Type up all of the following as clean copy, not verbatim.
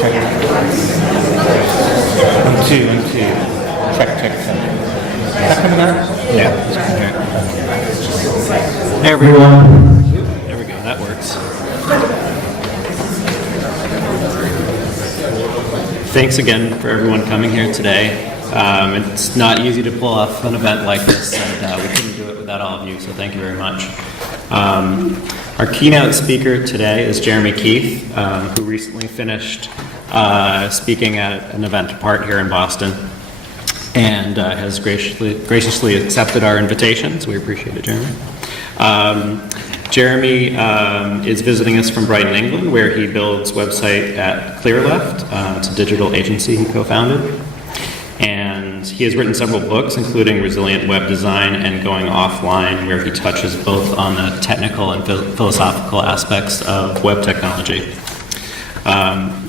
check. 1, 2, 1, 2. Check. Is that coming out? Yeah. Hey everyone. There we go. That works. Thanks again for everyone coming here today. It's not easy to pull off an event like this, and we couldn't do it without all of you, so thank you very much. Our keynote speaker today is Jeremy Keith, who recently finished speaking at an event apart here in Boston, and has graciously accepted our invitation, so we appreciate it, Jeremy. Jeremy is visiting us from Brighton, England, where he builds website at Clearleft. It's a digital agency he co-founded. And he has written several books, including Resilient Web Design and Going Offline, where he touches both on the technical and philosophical aspects of web technology.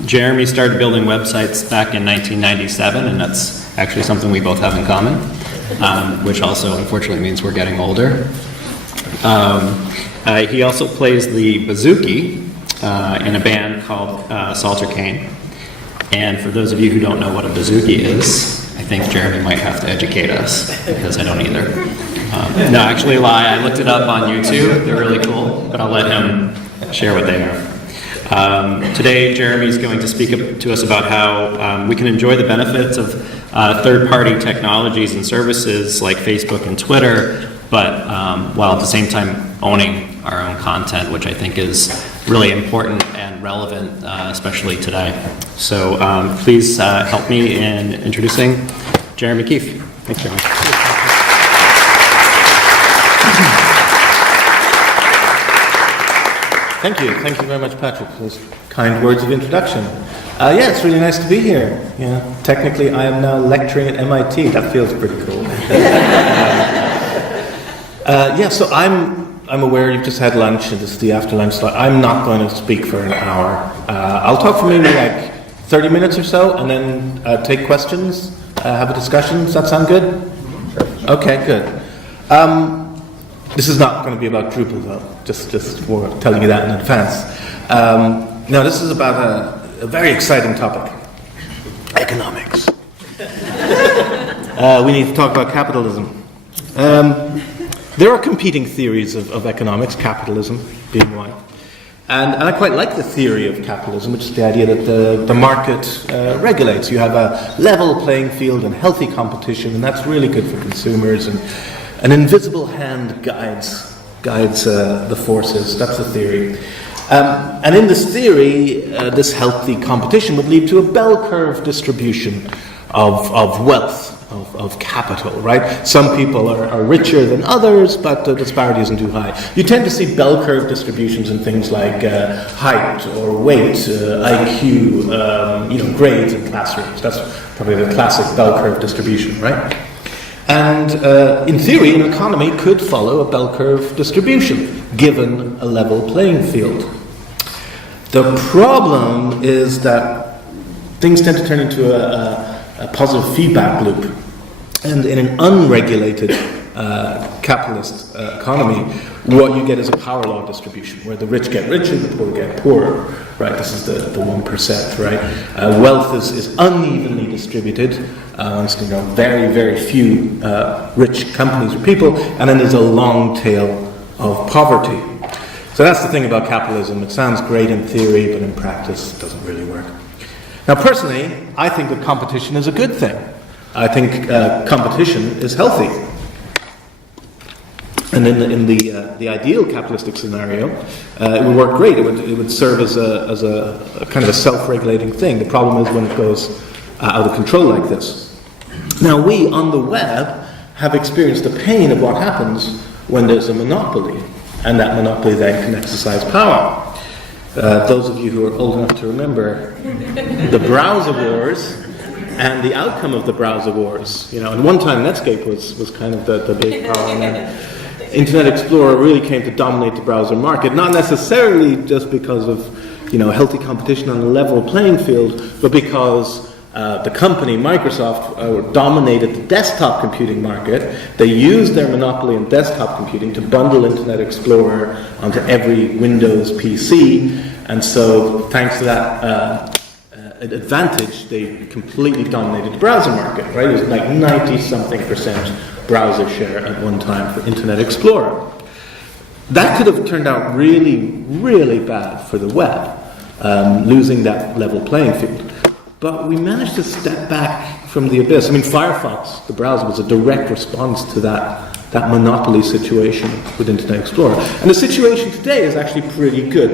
Jeremy started building websites back in 1997, and that's actually something we both have in common, which also unfortunately means we're getting older. He also plays the bouzouki in a band called Salter Cane. And for those of you who don't know what a bouzouki is, I think Jeremy might have to educate us, because I don't either. No, actually a lie. I looked it up on YouTube. They're really cool, but I'll let him share what they are. Today, Jeremy's going to speak to us about how we can enjoy the benefits of third-party technologies and services like Facebook and Twitter, but while at the same time owning our own content, which I think is really important and relevant, especially today. So please help me in introducing Jeremy Keith. Thanks, Jeremy. Thank you very much, Patrick, for those kind words of introduction. Yeah, it's really nice to be here. Yeah, technically, I am now lecturing at MIT. That feels pretty cool. So I'm aware you've just had lunch, and this is the after lunch slot. I'm not going to speak for an hour. I'll talk for maybe like 30 minutes or so, and then take questions, have a discussion. Does that sound good? Okay, good. This is not going to be about Drupal, though. Just for telling you that in advance. Now, this is about a very exciting topic: economics. We need to talk about capitalism. There are competing theories of economics, capitalism being one. And I quite like the theory of capitalism, which is the idea that the market regulates. You have a level playing field and healthy competition, and that's really good for consumers. And an invisible hand guides the forces. That's the theory. And in this theory, this healthy competition would lead to a bell curve distribution of wealth. Of capital, right? Some people are richer than others, but the disparity isn't too high. You tend to see bell curve distributions in things like height or weight, IQ, grades in classrooms. That's probably the classic bell curve distribution, right? And in theory, an economy could follow a bell curve distribution, given a level playing field. The problem is that things tend to turn into a positive feedback loop. And in an unregulated capitalist economy, what you get is a power law distribution, where the rich get richer, the poor get poorer, right? This is the 1%, right? Wealth is unevenly distributed. Very, very few rich companies or people, and then there's a long tail of poverty. So that's the thing about capitalism. It sounds great in theory, but in practice, it doesn't really work. Now, personally, I think that competition is a good thing. I think competition is healthy. And in the ideal capitalistic scenario, it would work great. It would serve as a kind of a self-regulating thing. The problem is when it goes out of control like this. Now, we on the web have experienced the pain of what happens when there's a monopoly, and that monopoly then can exercise power. Those of you who are old enough to remember the browser wars and the outcome of the browser wars. And one time Netscape was kind of the big power, and then Internet Explorer really came to dominate the browser market, not necessarily just because of healthy competition on a level playing field, but because the company, Microsoft, dominated the desktop computing market. They used their monopoly in desktop computing to bundle Internet Explorer onto every Windows PC, and so thanks to that advantage, they completely dominated the browser market, right? It was like 90-something% browser share at one time for Internet Explorer. That could have turned out really, really bad for the web, losing that level playing field. But we managed to step back from the abyss. I mean, Firefox, the browser, was a direct response to that monopoly situation with Internet Explorer. And the situation today is actually pretty good.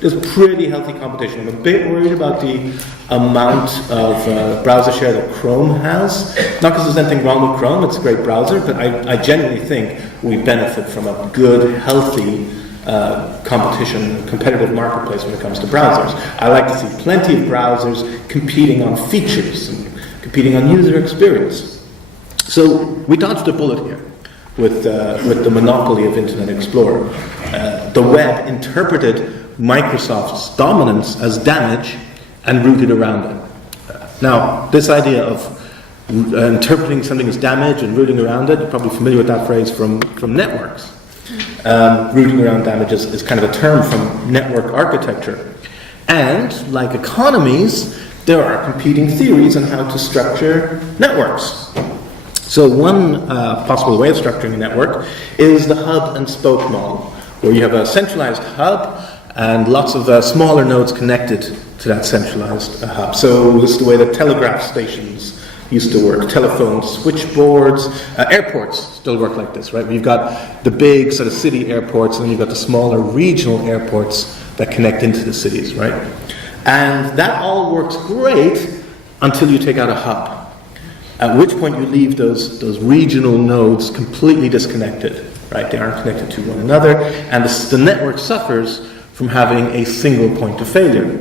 There's pretty healthy competition. I'm a bit worried about the amount of browser share that Chrome has. Not because there's anything wrong with Chrome, it's a great browser, but I genuinely think we benefit from a good, healthy competitive marketplace when it comes to browsers. I like to see plenty of browsers competing on features and competing on user experience. So we dodged a bullet here with the monopoly of Internet Explorer. The web interpreted Microsoft's dominance as damage and rooted around it. Now, this idea of interpreting something as damage and rooting around it, you're probably familiar with that phrase from networks. Rooting around damage is kind of a term from network architecture. And, like economies, there are competing theories on how to structure networks. So one possible way of structuring a network is the hub and spoke model, where you have a centralized hub and lots of smaller nodes connected to that centralized hub. So this is the way that telegraph stations used to work. Telephones, switchboards, airports still work like this, right? You've got the big sort of city airports, and then you've got the smaller regional airports that connect into the cities, right? And that all works great until you take out a hub, at which point you leave those regional nodes completely disconnected, right? They aren't connected to one another, and the network suffers from having a single point of failure.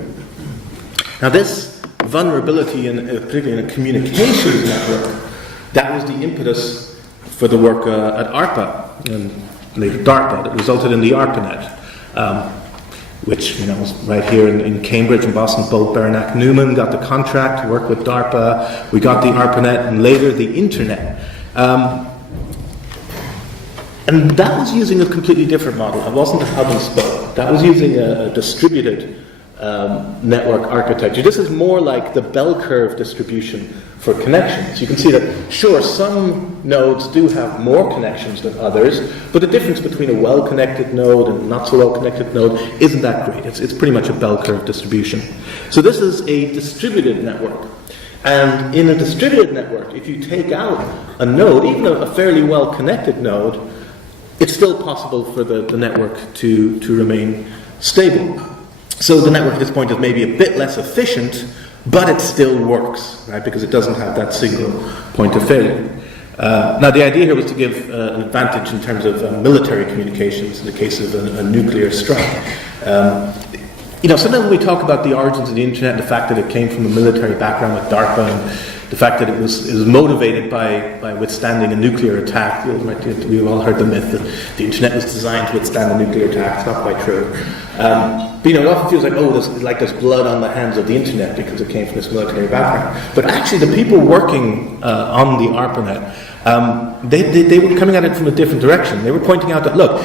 Now this vulnerability, particularly in a communications network, that was the impetus for the work at ARPA and later DARPA that resulted in the ARPANET, which was right here in Cambridge and Boston. Both Beranek Newman got the contract to work with DARPA. We got the ARPANET and later the Internet. And that was using a completely different model. It wasn't a hub and spoke. That was using a distributed network architecture. This is more like the bell curve distribution for connections. You can see that, sure, some nodes do have more connections than others, but the difference between a well-connected node and not so well-connected node isn't that great. It's pretty much a bell curve distribution. So this is a distributed network. And in a distributed network, if you take out a node, even a fairly well-connected node, it's still possible for the network to remain stable. So the network at this point is maybe a bit less efficient, but it still works, right? Because it doesn't have that single point of failure. Now the idea here was to give an advantage in terms of military communications in the case of a nuclear strike. Sometimes when we talk about the origins of the internet and the fact that it came from a military background with DARPA and the fact that it was motivated by withstanding a nuclear attack. We've all heard the myth that the internet was designed to withstand a nuclear attack. It's not quite true. But it often feels like there's blood on the hands of the internet because it came from this military background. But actually, the people working on the ARPANET, they were coming at it from a different direction. They were pointing out that, look,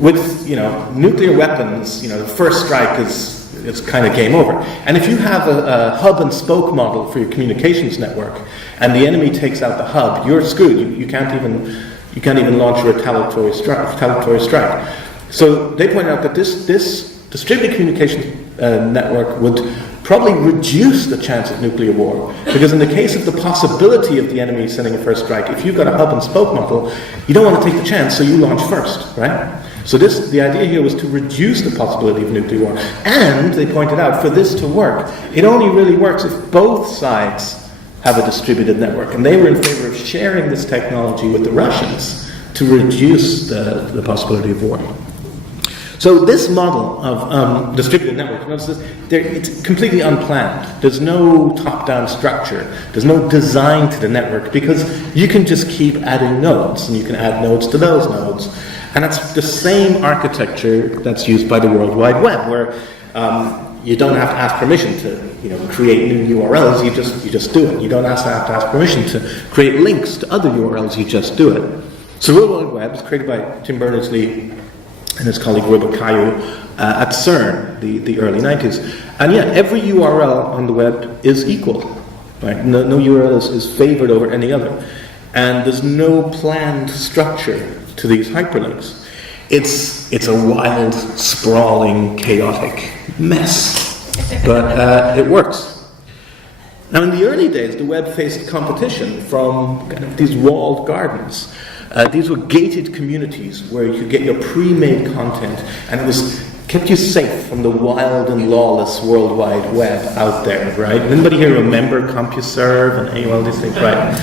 with nuclear weapons, the first strike it's kind of game over. And if you have a hub and spoke model for your communications network, and the enemy takes out the hub, you're screwed. You can't even launch a retaliatory strike. So they point out that this distributed communications network would probably reduce the chance of nuclear war, because in the case of the possibility of the enemy sending a first strike, if you've got a hub and spoke model, you don't want to take the chance, so you launch first, right? So the idea here was to reduce the possibility of nuclear war. And they pointed out, for this to work, it only really works if both sides have a distributed network. And they were in favor of sharing this technology with the Russians to reduce the possibility of war. So this model of distributed network, it's completely unplanned. There's no top-down structure. There's no design to the network, because you can just keep adding nodes, and you can add nodes to those nodes. And that's the same architecture that's used by the World Wide Web, where you don't have to ask permission to create new URLs. You just do it. You don't have to ask permission to create links to other URLs. You just do it. So World Wide Web is created by Tim Berners-Lee and his colleague Robert Caillou at CERN, the early 90s. And yeah, every URL on the web is equal. Right? No URL is favored over any other. And there's no planned structure to these hyperlinks. It's a wild, sprawling, chaotic mess. But it works. Now, in the early days, the web faced competition from kind of these walled gardens. These were gated communities where you could get your pre-made content, and it was kept you safe from the wild and lawless World Wide Web out there, right? Anybody here remember CompuServe and AOL, these things, right?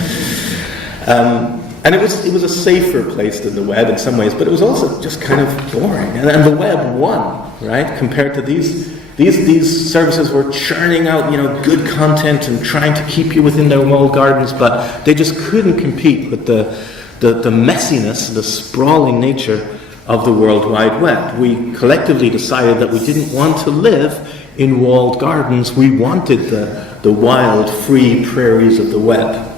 And it was a safer place than the web in some ways, but it was also just kind of boring. And the web won, right? Compared to these services were churning out, good content and trying to keep you within their walled gardens, but they just couldn't compete with the messiness, the sprawling nature of the World Wide Web. We collectively decided that we didn't want to live in walled gardens. We wanted the wild, free prairies of the web.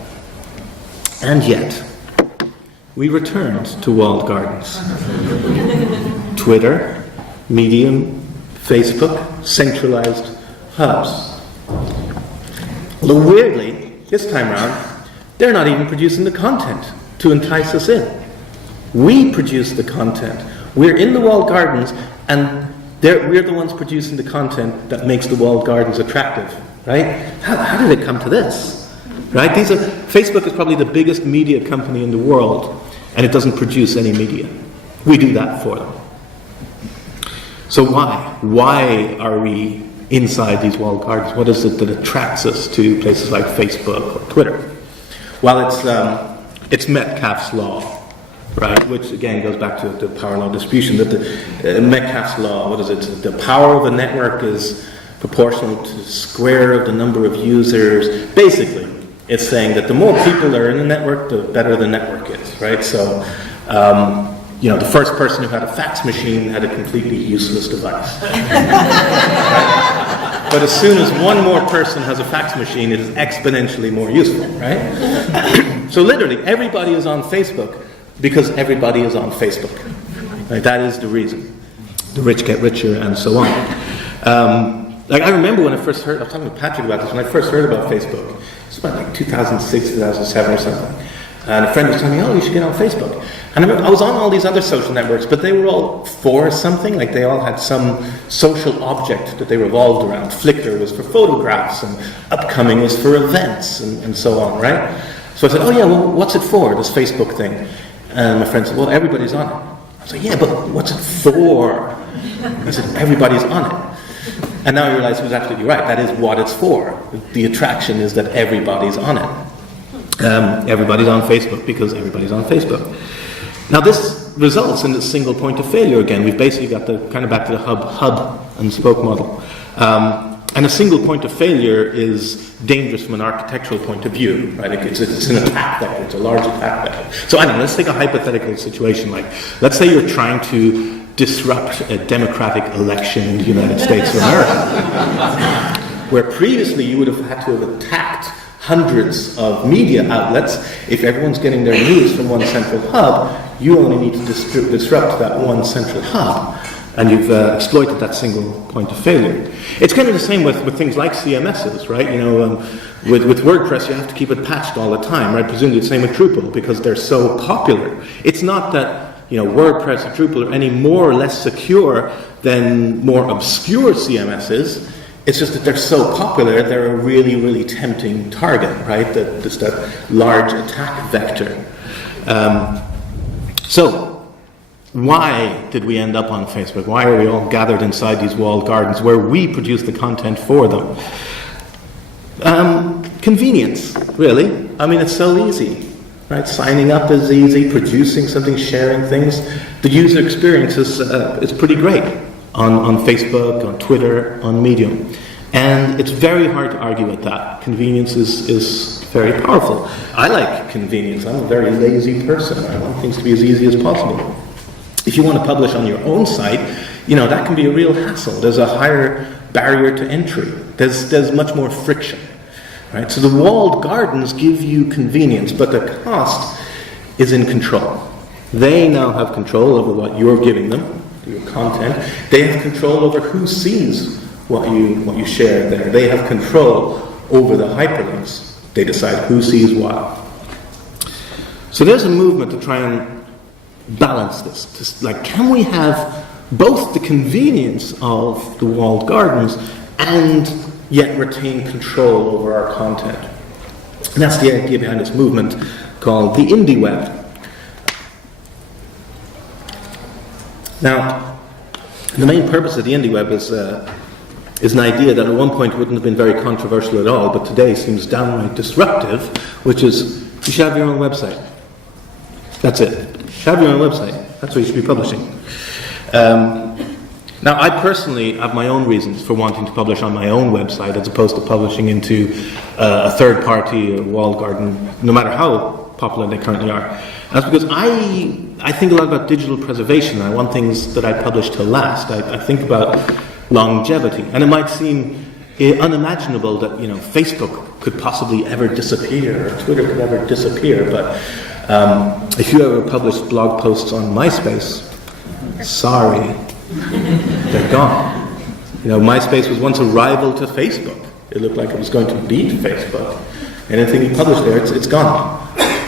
And yet, we returned to walled gardens. Twitter, Medium, Facebook, centralized hubs. Although weirdly, this time around, they're not even producing the content to entice us in. We produce the content. We're in the walled gardens, and we're the ones producing the content that makes the walled gardens attractive, right? How did it come to this? Right? Facebook is probably the biggest media company in the world, and it doesn't produce any media. We do that for them. So why? Why are we inside these walled gardens? What is it that attracts us to places like Facebook or Twitter? Well, it's Metcalfe's law, right? Which again goes back to the power law distribution. That the Metcalfe's law, what is it? The power of a network is proportional to the square of the number of users. Basically, it's saying that the more people that are in the network, the better the network is, right? So, the first person who had a fax machine had a completely useless device. Right? But as soon as one more person has a fax machine, it is exponentially more useful, right? So literally, everybody is on Facebook because everybody is on Facebook. Right? That is the reason. The rich get richer and so on. I remember when I first heard, I was talking to Patrick about this, when I first heard about Facebook, it's about like 2006, 2007 or something. And a friend was telling me, you should get on Facebook. And I remember I was on all these other social networks, but they were all for something, like they all had some social object that they revolved around. Flickr was for photographs, and Upcoming was for events, and so on, right? So I said, what's it for, this Facebook thing? And my friend said, well, everybody's on it. I said, yeah, but what's it for? I said, everybody's on it. And now I realize he was absolutely right. That is what it's for. The attraction is that everybody's on it. Everybody's on Facebook because everybody's on Facebook. Now this results in this single point of failure again. We've basically got the kind of back to the hub and spoke model. And a single point of failure is dangerous from an architectural point of view, right? It's an attack vector. It's a large attack vector. So I don't know, let's take a hypothetical situation. Like, let's say you're trying to disrupt a democratic election in the United States of America, where previously you would have had to have attacked hundreds of media outlets. If everyone's getting their news from one central hub, you only need to disrupt that one central hub, and you've exploited that single point of failure. It's kind of the same with things like CMSs, right? With WordPress, you have to keep it patched all the time, right? Presumably the same with Drupal, because they're so popular. It's not that WordPress and Drupal are any more or less secure than more obscure CMSs. It's just that they're so popular, they're a really, really tempting target, right? That large attack vector. So, why did we end up on Facebook? Why are we all gathered inside these walled gardens where we produce the content for them? Convenience, really. I mean, it's so easy, right? Signing up is easy, producing something, sharing things. The user experience is pretty great on Facebook, on Twitter, on Medium. And it's very hard to argue with that. Convenience is very powerful. I like convenience. I'm a very lazy person. I want things to be as easy as possible. If you want to publish on your own site, that can be a real hassle. There's a higher barrier to entry. There's much more friction, right? So the walled gardens give you convenience, but the cost is in control. They now have control over what you're giving them, your content. They have control over who sees what you shared there. They have control over the hyperlinks. They decide who sees what. So there's a movement to try and balance this. Can we have both the convenience of the walled gardens and yet retain control over our content? And that's the idea behind this movement called the indie web. Now, the main purpose of the indie web is an idea that at one point wouldn't have been very controversial at all, but today seems downright disruptive, which is you should have your own website. That's it. You should have your own website. That's what you should be publishing. Now, I personally have my own reasons for wanting to publish on my own website as opposed to publishing into a third-party walled garden, no matter how popular they currently are. That's because I think a lot about digital preservation. I want things that I publish to last. I think about longevity. And it might seem unimaginable that, Facebook could possibly ever disappear, or Twitter could ever disappear, but if you ever published blog posts on MySpace, sorry, they're gone. MySpace was once a rival to Facebook. It looked like it was going to beat Facebook. Anything you publish there, it's gone.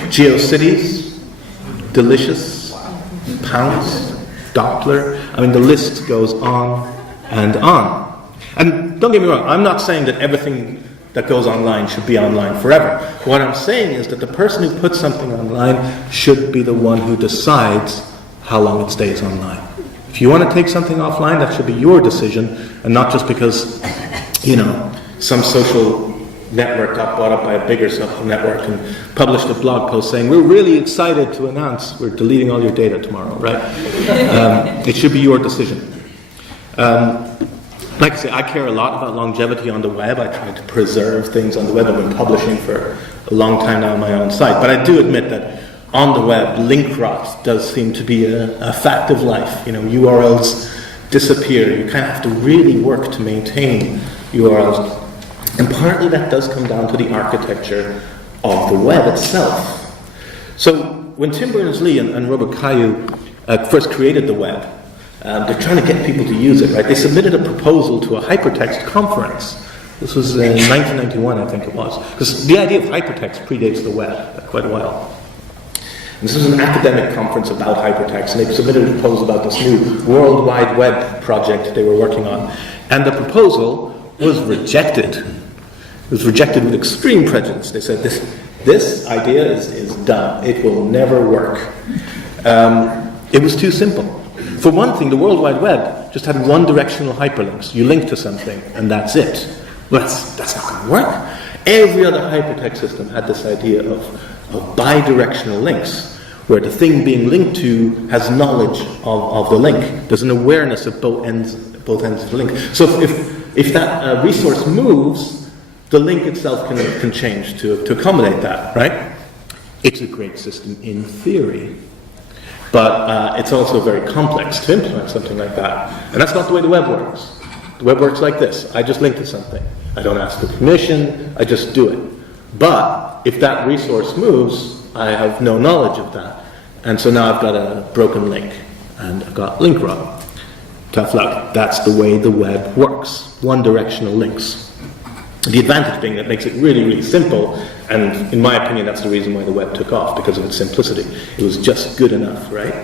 GeoCities, Delicious, Pounce, Doppler. The list goes on and on. And don't get me wrong, I'm not saying that everything that goes online should be online forever. What I'm saying is that the person who puts something online should be the one who decides how long it stays online. If you want to take something offline, that should be your decision, and not just because, some social network got bought up by a bigger social network and published a blog post saying, we're really excited to announce we're deleting all your data tomorrow, right? It should be your decision. Like I say, I care a lot about longevity on the web. I try to preserve things on the web. I've been publishing for a long time now on my own site. But I do admit that on the web, link rot does seem to be a fact of life. URLs disappear. You kind of have to really work to maintain URLs. And partly that does come down to the architecture of the web itself. So when Tim Berners-Lee and Robert Cailloux first created the web, they're trying to get people to use it, right? They submitted a proposal to a hypertext conference. This was in 1991, I think it was. Because the idea of hypertext predates the web by quite a while. And this was an academic conference about hypertext, and they submitted a proposal about this new World Wide Web project they were working on. And the proposal was rejected. It was rejected with extreme prejudice. They said, this idea is done. It will never work. It was too simple. For one thing, the World Wide Web just had one-directional hyperlinks. You link to something, and that's it. Well, that's not going to work. Every other hypertext system had this idea of bidirectional links, where the thing being linked to has knowledge of the link. There's an awareness of both ends of the link. So if that resource moves, the link itself can change to accommodate that, right? It's a great system in theory, but it's also very complex to implement something like that. And that's not the way the web works. The web works like this. I just link to something. I don't ask for permission. I just do it. But if that resource moves, I have no knowledge of that. And so now I've got a broken link, and I've got link rot. Tough luck. That's the way the web works. One-directional links. The advantage being that it makes it really, really simple, and in my opinion, that's the reason why the web took off, because of its simplicity. It was just good enough, right?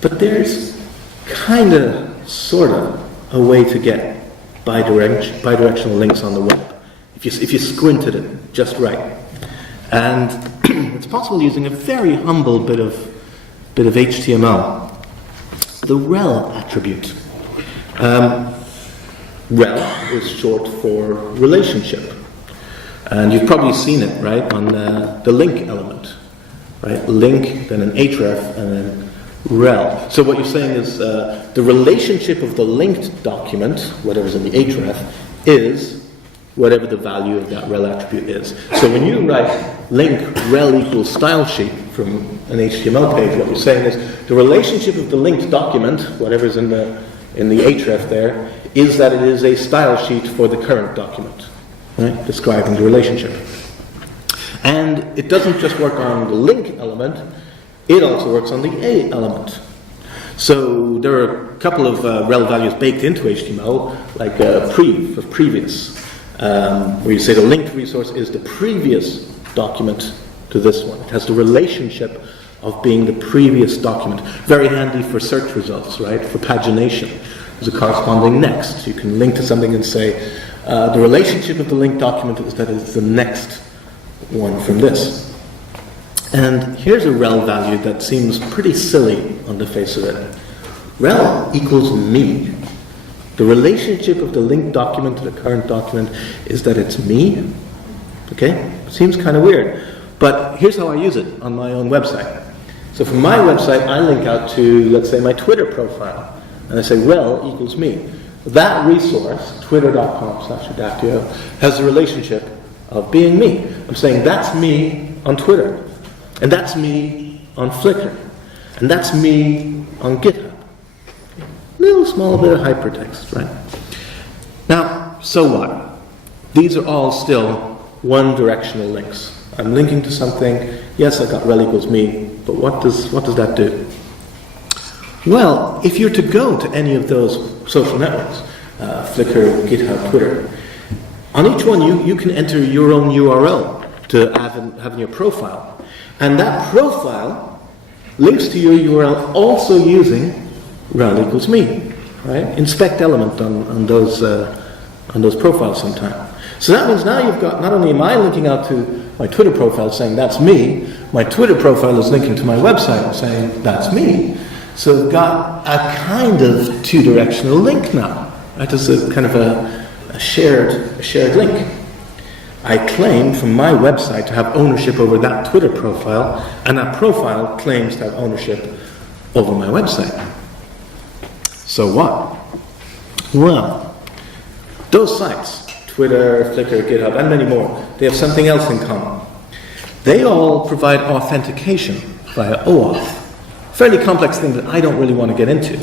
But there's kind of, sort of, a way to get bidirectional links on the web, if you squint at it just right. And it's possible using a very humble bit of HTML. The rel attribute. Rel is short for relationship. And you've probably seen it, right, on the link element. Right? Link, then an href, and then rel. So what you're saying is the relationship of the linked document, whatever's in the href, is whatever the value of that rel attribute is. So when you write link rel equals style sheet from an HTML page, what you're saying is the relationship of the linked document, whatever's in the href there, is that it is a style sheet for the current document, right? Describing the relationship. And it doesn't just work on the link element, it also works on the A element. So there are a couple of rel values baked into HTML, like pre for previous, where you say the linked resource is the previous document to this one. It has the relationship of being the previous document. Very handy for search results, right? For pagination. There's a corresponding next. You can link to something and say, the relationship of the linked document is that it's the next one from this. And here's a rel value that seems pretty silly on the face of it. Rel equals me. The relationship of the linked document to the current document is that it's me. Okay? Seems kind of weird. But here's how I use it on my own website. So from my website, I link out to, let's say, my Twitter profile. And I say, rel equals me. That resource, twitter.com/Adaptio, has the relationship of being me. I'm saying that's me on Twitter. And that's me on Flickr. And that's me on GitHub. Little small bit of hypertext, right? Now, so what? These are all still one-directional links. I'm linking to something. Yes, I got rel equals me, but what does that do? Well, if you're to go to any of those social networks, Flickr, GitHub, Twitter, on each one you can enter your own URL to have in your profile. And that profile links to your URL also using rel equals me, right? Inspect element on those profiles sometime. So that means now you've got, not only am I linking out to my Twitter profile saying that's me, my Twitter profile is linking to my website saying that's me. So I've got a kind of two-directional link now. Right? There's a kind of a shared link. I claim from my website to have ownership over that Twitter profile, and that profile claims to have ownership over my website. So what? Well, those sites, Twitter, Flickr, GitHub, and many more, they have something else in common. They all provide authentication via OAuth. Fairly complex thing that I don't really want to get into.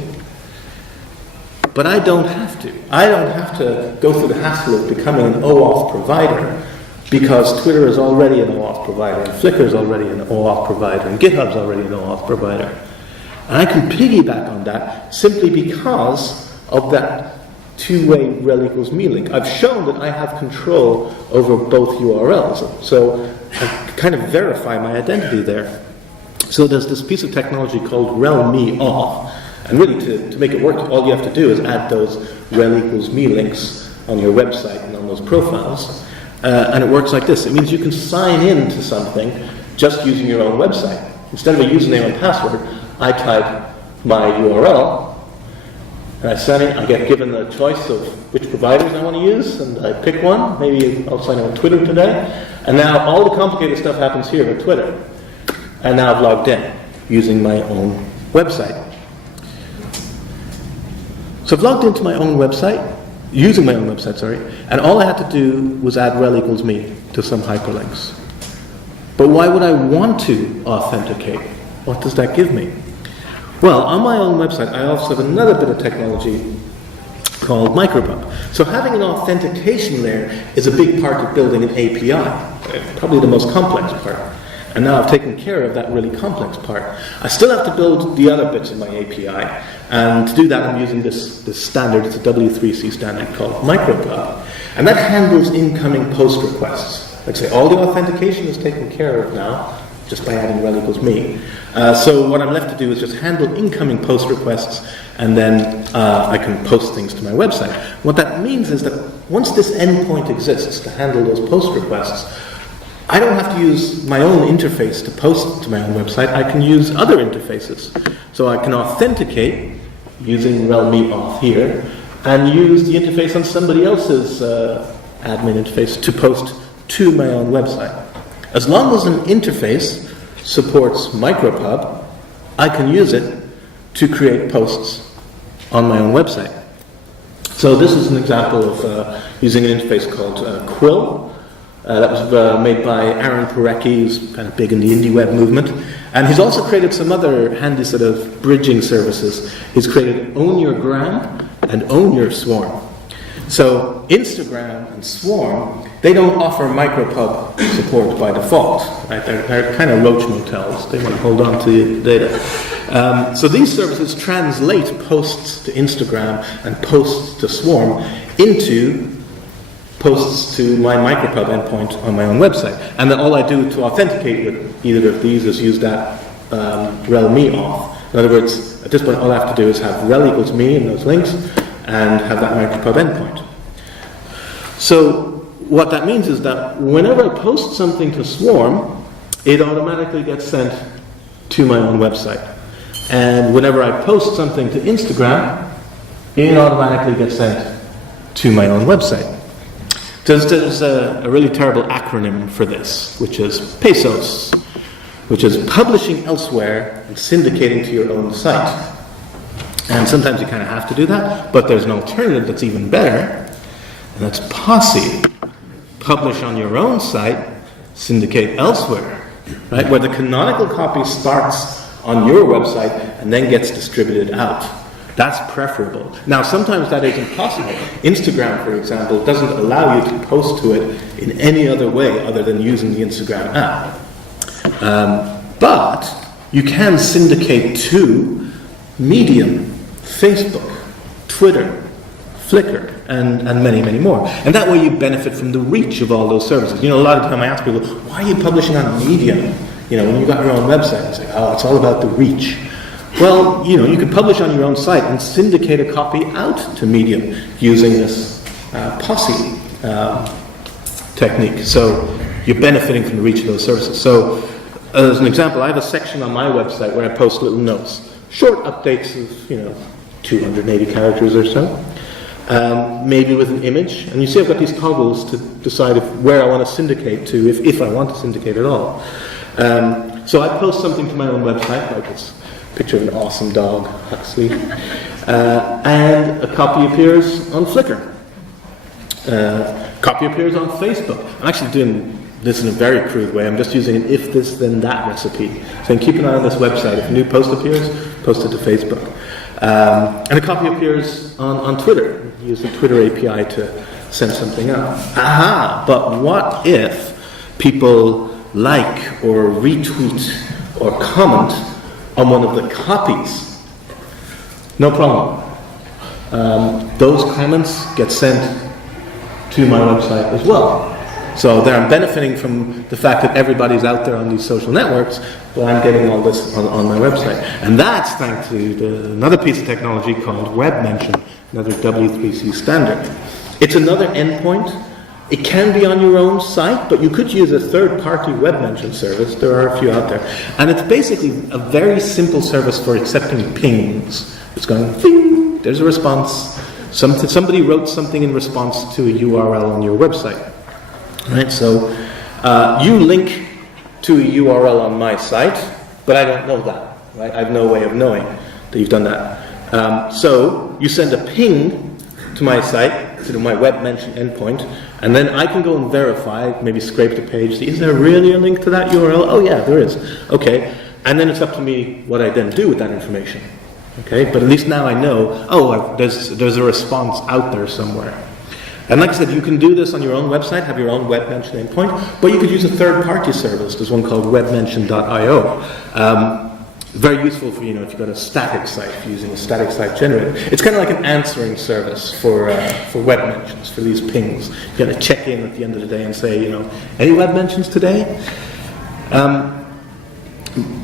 But I don't have to. I don't have to go through the hassle of becoming an OAuth provider because Twitter is already an OAuth provider, and Flickr is already an OAuth provider, and GitHub is already an OAuth provider. And I can piggyback on that simply because of that two-way rel equals me link. I've shown that I have control over both URLs. So I kind of verify my identity there. So there's this piece of technology called rel me auth. And really to make it work, all you have to do is add those rel equals me links on your website and on those profiles. And it works like this. It means you can sign in to something just using your own website. Instead of a username and password, I type my URL, and I sign in. I get given the choice of which providers I want to use, and I pick one. Maybe I'll sign in on Twitter today. And now all the complicated stuff happens here with Twitter. And now I've logged in using my own website. So I've logged into my own website, using my own website, and all I had to do was add rel equals me to some hyperlinks. But why would I want to authenticate? What does that give me? Well, on my own website, I also have another bit of technology called micropub. So having an authentication layer is a big part of building an API, probably the most complex part. And now I've taken care of that really complex part. I still have to build the other bits of my API, and to do that I'm using this standard, it's a W3C standard called micropub. And that handles incoming post requests. Like I say, all the authentication is taken care of now, just by adding rel equals me. So what I'm left to do is just handle incoming post requests, and then I can post things to my website. What that means is that once this endpoint exists to handle those post requests, I don't have to use my own interface to post to my own website. I can use other interfaces. So I can authenticate using rel me auth here, and use the interface on somebody else's admin interface to post to my own website. As long as an interface supports micropub, I can use it to create posts on my own website. So this is an example of using an interface called Quill. That was made by Aaron Parecki, who's kind of big in the indie web movement. And he's also created some other handy sort of bridging services. He's created Own Your Gram and Own Your Swarm. So Instagram and Swarm, they don't offer micropub support by default. Right? They're kind of roach motels. They want to hold on to the data. So these services translate posts to Instagram and posts to Swarm into posts to my micropub endpoint on my own website. And then all I do to authenticate with either of these is use that rel me auth. In other words, at this point all I have to do is have rel equals me in those links and have that micropub endpoint. So what that means is that whenever I post something to Swarm, it automatically gets sent to my own website. And whenever I post something to Instagram, it automatically gets sent to my own website. There's a really terrible acronym for this, which is PESOS, which is publishing elsewhere and syndicating to your own site. And sometimes you kind of have to do that, but there's an alternative that's even better, and that's POSSE. Publish on your own site, syndicate elsewhere, right? Where the canonical copy starts on your website and then gets distributed out. That's preferable. Now, sometimes that isn't possible. Instagram, for example, doesn't allow you to post to it in any other way other than using the Instagram app. But you can syndicate to Medium, Facebook, Twitter, Flickr, and many, many more. And that way you benefit from the reach of all those services. You know, a lot of the time I ask people, why are you publishing on Medium? You know, when you've got your own website, I say, oh, it's all about the reach. Well, you know, you could publish on your own site and syndicate a copy out to Medium using this POSSE technique. So you're benefiting from the reach of those services. So as an example, I have a section on my website where I post little notes, short updates of, 280 characters or so. Maybe with an image, and you see I've got these toggles to decide where I want to syndicate to, if I want to syndicate at all. So I post something to my own website, like this picture of an awesome dog, Huxley, and a copy appears on Flickr. Copy appears on Facebook. I'm actually doing this in a very crude way. I'm just using an if this then that recipe. So keep an eye on this website. If a new post appears, post it to Facebook. And a copy appears on Twitter. Use the Twitter API to send something out. Aha! But what if people like or retweet or comment on one of the copies? No problem. Those comments get sent to my website as well. So there I'm benefiting from the fact that everybody's out there on these social networks, but I'm getting all this on my website. And that's thanks to another piece of technology called Web Mention, another W3C standard. It's another endpoint. It can be on your own site, but you could use a third-party Web Mention service. There are a few out there. And it's basically a very simple service for accepting pings. It's going, ping, there's a response. Somebody wrote something in response to a URL on your website. Right, so you link to a URL on my site, but I don't know that. Right? I have no way of knowing that you've done that. So you send a ping to my site, to my Web Mention endpoint, and then I can go and verify, maybe scrape the page, see, is there really a link to that URL? Oh yeah, there is. Okay, and then it's up to me what I then do with that information. Okay, but at least now I know, there's a response out there somewhere. And like I said, you can do this on your own website, have your own Web Mention endpoint, but you could use a third-party service. There's one called webmention.io. Very useful for, if you've got a static site, if you're using a static site generator. It's kind of like an answering service for web mentions, for these pings. You've got to check in at the end of the day and say, any web mentions today?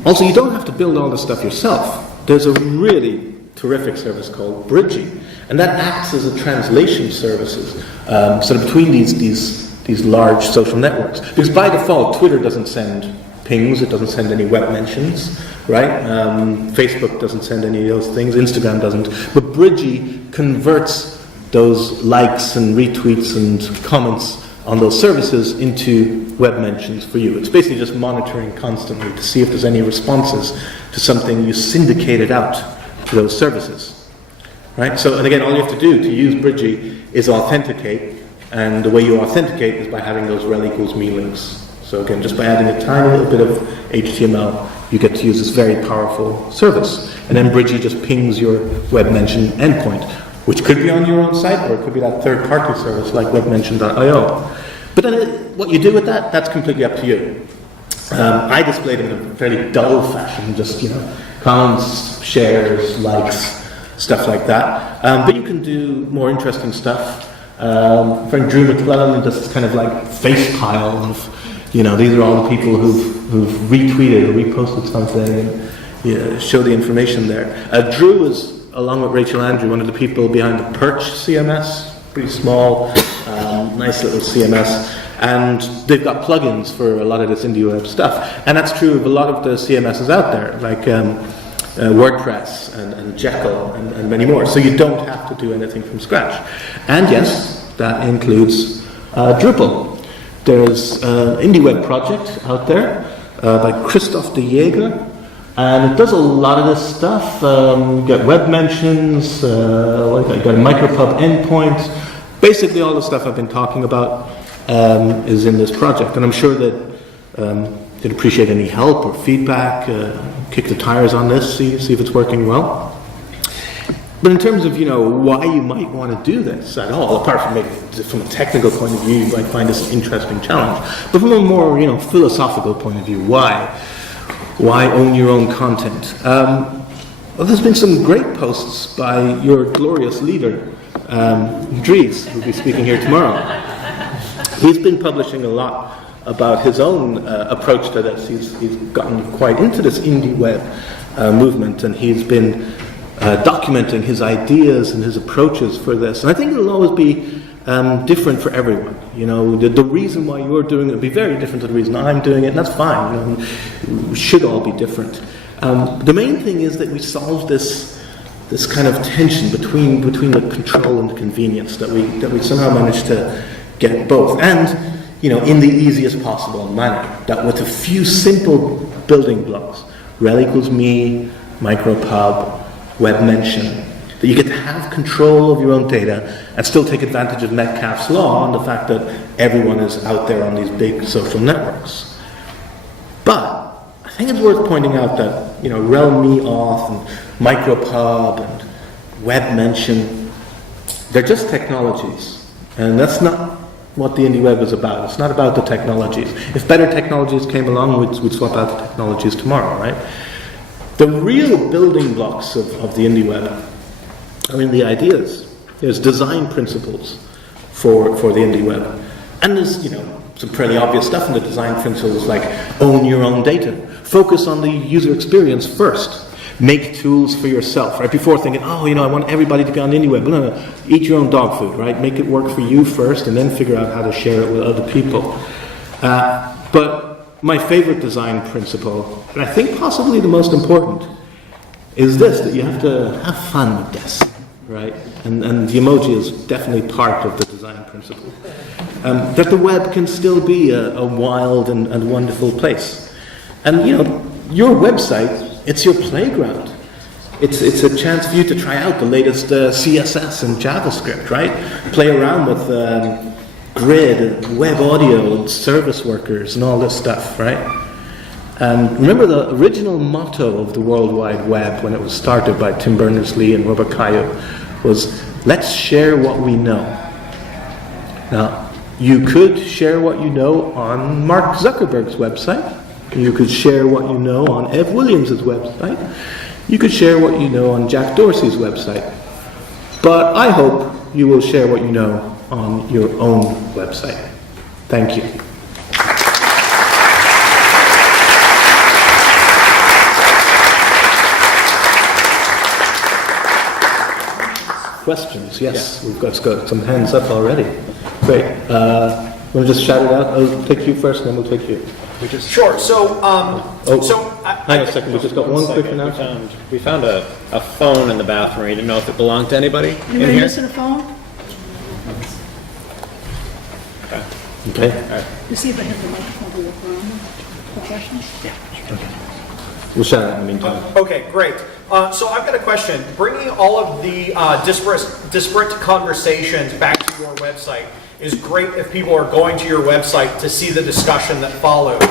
Also, you don't have to build all this stuff yourself. There's a really terrific service called Bridgie, and that acts as a translation services sort of between these large social networks. Because by default, Twitter doesn't send pings, it doesn't send any web mentions, right? Facebook doesn't send any of those things, Instagram doesn't. But Bridgie converts those likes and retweets and comments on those services into web mentions for you. It's basically just monitoring constantly to see if there's any responses to something you syndicated out to those services. Right? So, and again, all you have to do to use Bridgie is authenticate, and the way you authenticate is by having those rel equals me links. So again, just by adding a tiny little bit of HTML, you get to use this very powerful service. And then Bridgie just pings your web mention endpoint, which could be on your own site, or it could be that third-party service like webmention.io. But then what you do with that, that's completely up to you. I displayed them in a fairly dull fashion, just, comments, shares, likes, stuff like that. But you can do more interesting stuff. Friend Drew McClellan does this kind of like face pile of, these are all the people who've retweeted or reposted something and show the information there. Drew is, along with Rachel Andrew, one of the people behind the Perch CMS, pretty small, nice little CMS. And they've got plugins for a lot of this IndieWeb stuff. And that's true of a lot of the CMSs out there, like WordPress and Jekyll and many more. So you don't have to do anything from scratch. And yes, that includes Drupal. There's an IndieWeb project out there by Christoph de Jager. And it does a lot of this stuff. You get web mentions, you got a micropub endpoint. Basically all the stuff I've been talking about is in this project, and I'm sure that they'd appreciate any help or feedback, kick the tires on this, see if it's working well. But in terms of why you might want to do this at all, apart from maybe from a technical point of view, you might find this an interesting challenge. But from a more philosophical point of view, why own your own content? Well, there's been some great posts by your glorious leader, Dries, who'll be speaking here tomorrow. He's been publishing a lot about his own approach to this. He's gotten quite into this IndieWeb movement, and he's been documenting his ideas and his approaches for this. And I think it'll always be different for everyone. The reason why you're doing it will be very different to the reason I'm doing it, and that's fine. We should all be different. The main thing is that we solve this kind of tension between the control and the convenience, that we somehow manage to get both, and in the easiest possible manner, that with a few simple building blocks, rel equals me, micropub, web mention, that you get to have control of your own data and still take advantage of Metcalfe's law and the fact that everyone is out there on these big social networks. But I think it's worth pointing out that rel me auth and micropub and web mention, they're just technologies, and that's not what the IndieWeb is about. It's not about the technologies. If better technologies came along, we'd swap out the technologies tomorrow, right? The real building blocks of the IndieWeb are in the ideas. There's design principles for the IndieWeb. And there's, some pretty obvious stuff in the design principles, like own your own data. Focus on the user experience first. Make tools for yourself, right? Before thinking, I want everybody to be on IndieWeb. No. Eat your own dog food, right? Make it work for you first, and then figure out how to share it with other people. But my favorite design principle, and I think possibly the most important, is this, that you have to have fun with this, right? And the emoji is definitely part of the design principle. That the web can still be a wild and wonderful place. And, your website, it's your playground. It's a chance for you to try out the latest CSS and JavaScript, right? Play around with grid, web audio, service workers, and all this stuff, right? And remember the original motto of the World Wide Web when it was started by Tim Berners-Lee and Robert Cailloux was, let's share what we know. Now, you could share what you know on Mark Zuckerberg's website. You could share what you know on Ev Williams' website. You could share what you know on Jack Dorsey's website. But I hope you will share what you know on your own website. Thank you. Questions? Yes, we've got some hands up already. Great. Want to just shout it out? I'll take you first, and then we'll take you. Sure. So, hang on a second. We just got one quick announcement. We found a phone in the bathroom. We didn't know if it belonged to anybody. Anybody missing a phone? Okay. All right. You see if I have the microphone to work around the questions? We'll shout it in the meantime. Okay, great. So I've got a question. Bringing all of the disparate conversations back to your website is great if people are going to your website to see the discussion that follows.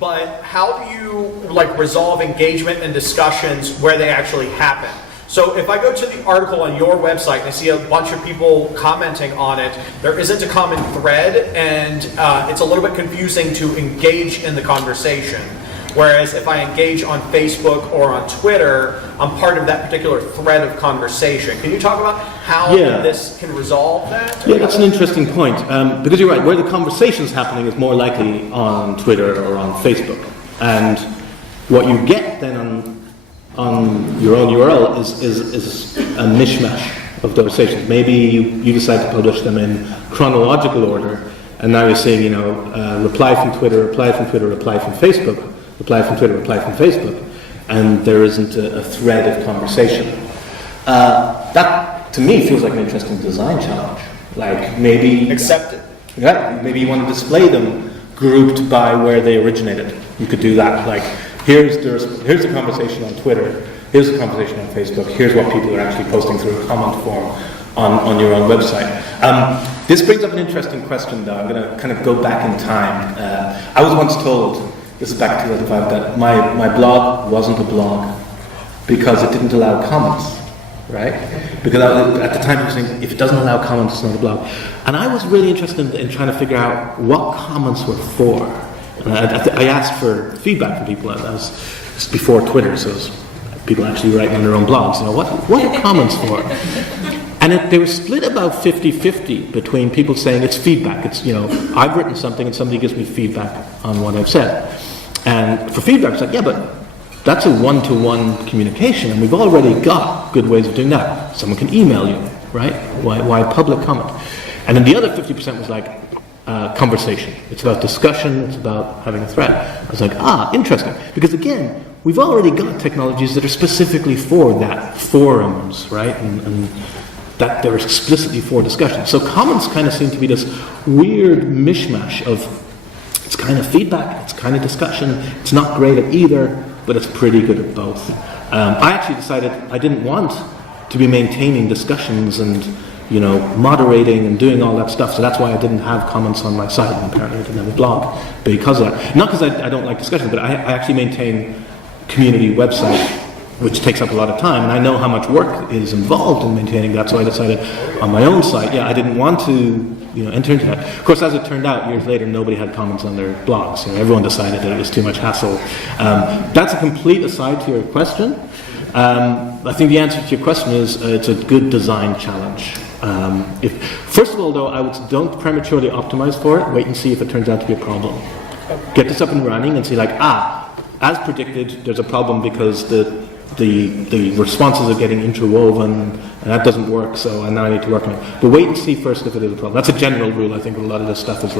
But how do you resolve engagement and discussions where they actually happen? So if I go to the article on your website and I see a bunch of people commenting on it, there isn't a common thread, and it's a little bit confusing to engage in the conversation. Whereas if I engage on Facebook or on Twitter, I'm part of that particular thread of conversation. Can you talk about how this can resolve that? Yeah, that's an interesting point. Because you're right, where the conversation's happening is more likely on Twitter or on Facebook. And what you get then on your own URL is a mishmash of those sections. Maybe you decide to publish them in chronological order, and now you're seeing, reply from Twitter, reply from Twitter, reply from Facebook, reply from Twitter, reply from Facebook, and there isn't a thread of conversation. That, to me, feels like an interesting design challenge. Like maybe... Accept it. Yeah, maybe you want to display them grouped by where they originated. You could do that, like, here's the conversation on Twitter, here's the conversation on Facebook, here's what people are actually posting through a comment form on your own website. This brings up an interesting question, though. I'm going to kind of go back in time. I was once told, this is back in 2005, that my blog wasn't a blog because it didn't allow comments, right? Because at the time I was saying, if it doesn't allow comments, it's not a blog. And I was really interested in trying to figure out what comments were for. And I asked for feedback from people. It's before Twitter, so it was people actually writing on their own blogs. What are comments for? And they were split about 50-50 between people saying it's feedback. It's, I've written something and somebody gives me feedback on what I've said. And for feedback, it's like, yeah, but that's a one-to-one communication, and we've already got good ways of doing that. Someone can email you, right? Why public comment? And then the other 50% was like, conversation. It's about discussion, it's about having a thread. I was like, interesting. Because again, we've already got technologies that are specifically for that, forums, right? And that they're explicitly for discussion. So comments kind of seem to be this weird mishmash of, it's kind of feedback, it's kind of discussion, it's not great at either, but it's pretty good at both. I actually decided I didn't want to be maintaining discussions and moderating and doing all that stuff. So that's why I didn't have comments on my site, and apparently I didn't have a blog because of that. Not because I don't like discussion, but I actually maintain a community website, which takes up a lot of time, and I know how much work is involved in maintaining that, so I decided on my own site, I didn't want to enter into that. Of course, as it turned out, years later, nobody had comments on their blogs. Everyone decided that it was too much hassle. That's a complete aside to your question. I think the answer to your question is it's a good design challenge. First of all, though, don't prematurely optimize for it. Wait and see if it turns out to be a problem. Get this up and running and see, as predicted, there's a problem because the responses are getting interwoven, and that doesn't work. So now I need to work on it. But wait and see first if it is a problem. That's a general rule. I think with a lot of this stuff is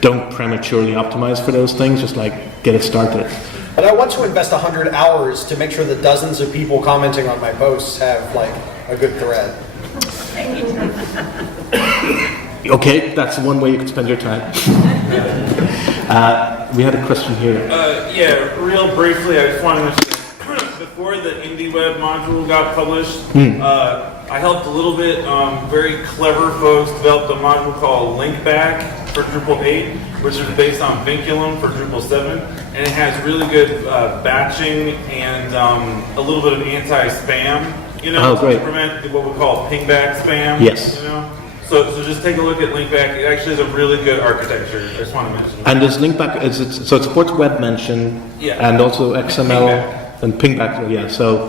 don't prematurely optimize for those things. Just get it started. But I want to invest 100 hours to make sure that dozens of people commenting on my posts have a good thread. Okay, that's one way you could spend your time. We had a question here. Real briefly, I just wanted to mention, before the IndieWeb module got published, I helped a little bit. Very clever folks developed a module called Linkback for Drupal 8, which is based on Vinculum for Drupal 7, and it has really good batching and a little bit of anti-spam. To prevent what we call pingback spam. Yes. So just take a look at Linkback. It actually has a really good architecture. I just want to mention that. And does Linkback, so it supports web mention and also XML and pingback. Yeah, so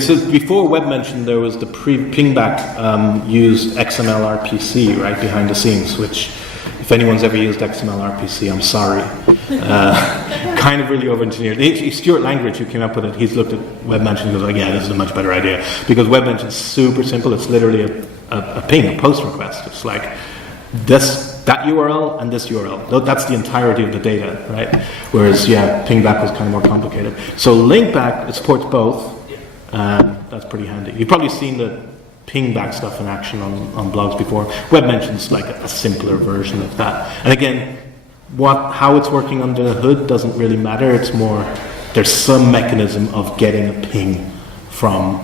so before web mention there was the pingback used XML RPC right behind the scenes, which if anyone's ever used XML RPC, I'm sorry. Kind of really over-engineered. Stuart Langridge, who came up with it, he's looked at web mention and goes this is a much better idea. Because web mention is super simple. It's literally a ping, a post request. It's that URL and this URL. That's the entirety of the data, right? Whereas, pingback was kind of more complicated. So Linkback, it supports both. That's pretty handy. You've probably seen the pingback stuff in action on blogs before. Web mention's a simpler version of that. And again, how it's working under the hood doesn't really matter. It's more, there's some mechanism of getting a ping from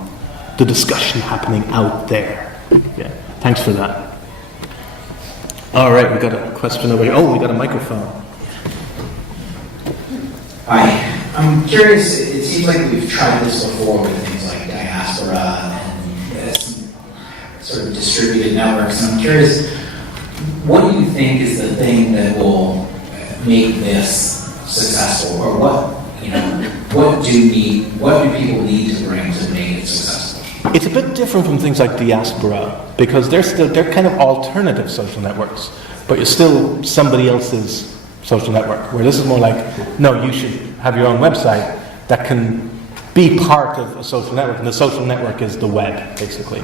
the discussion happening out there. Yeah, thanks for that. All right, we got a question over here. Oh, we got a microphone. Hi, I'm curious, it seems like we've tried this before with things like diaspora and sort of distributed networks. And I'm curious, what do you think is the thing that will make this successful, or what do people need to bring to make it successful? It's a bit different from things like diaspora, because they're kind of alternative social networks, but you're still somebody else's social network, where this is more like, no, you should have your own website that can be part of a social network, and the social network is the web, basically.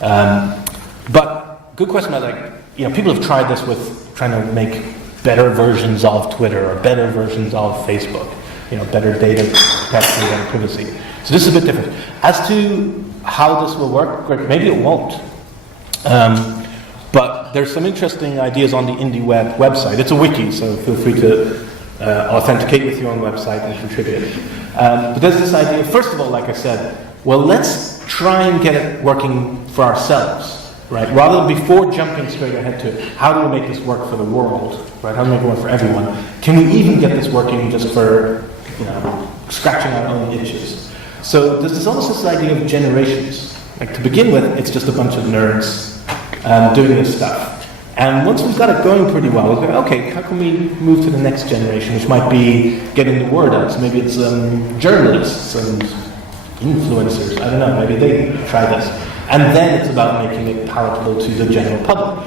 But good question about people have tried this with trying to make better versions of Twitter or better versions of Facebook, better data protection and privacy. So this is a bit different. As to how this will work, maybe it won't. But there's some interesting ideas on the IndieWeb website. It's a wiki, so feel free to authenticate with your own website and contribute. But there's this idea, first of all, like I said, well, let's try and get it working for ourselves, right? Rather than before jumping straight ahead to how do we make this work for the world, right? How do we make it work for everyone? Can we even get this working just for, scratching our own itches? So there's almost this idea of generations. Like to begin with, it's just a bunch of nerds doing this stuff. And once we've got it going pretty well, we go, okay, how can we move to the next generation, which might be getting the word out? So maybe it's journalists and influencers. I don't know, maybe they try this. And then it's about making it palatable to the general public.